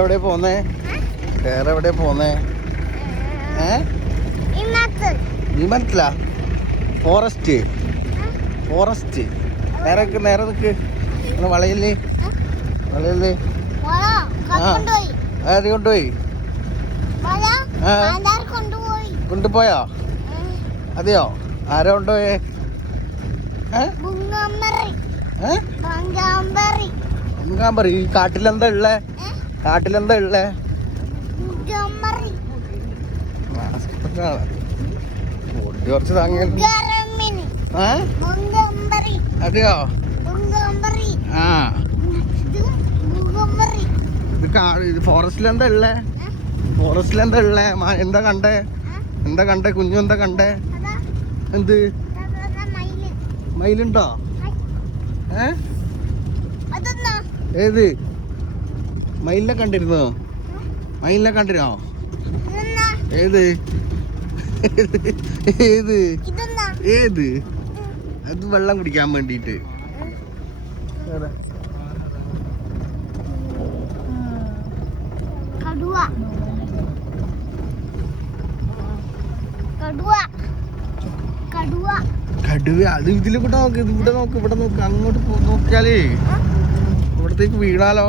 എവിടെ പോന്നേ? എവിടെ പോന്നേ? വിമാനത്തിലാ? ഫോറസ്റ്റ് നേരെ നിക്ക്. വളയല്ലേ ആര് കൊണ്ടുപോയി? കൊണ്ടുപോയോ? അതെയോ? ആരാ കൊണ്ടുപോയേ? മുങ്കാമ്പറി. ഈ കാട്ടിലെന്താ ഉള്ളേ? കുറച്ച് താങ്ങിയ. അതെയോ? ആ ഇത് ഫോറസ്റ്റിലെന്താ ഉള്ളേ? എന്താ കണ്ടേ? കുഞ്ഞു എന്താ കണ്ടേ? എന്ത് മയിലുണ്ടോ? ഏത് മയിലിനെ കണ്ടിരുന്നോ? ഏത് അത് വെള്ളം കുടിക്കാൻ വേണ്ടിട്ട്. കടുവ അത് ഇതിലെ കൂടെ നോക്ക്. ഇവിടെ നോക്ക്. അങ്ങോട്ട് നോക്കിയാലേ ഇവിടത്തേക്ക് വീണാലോ.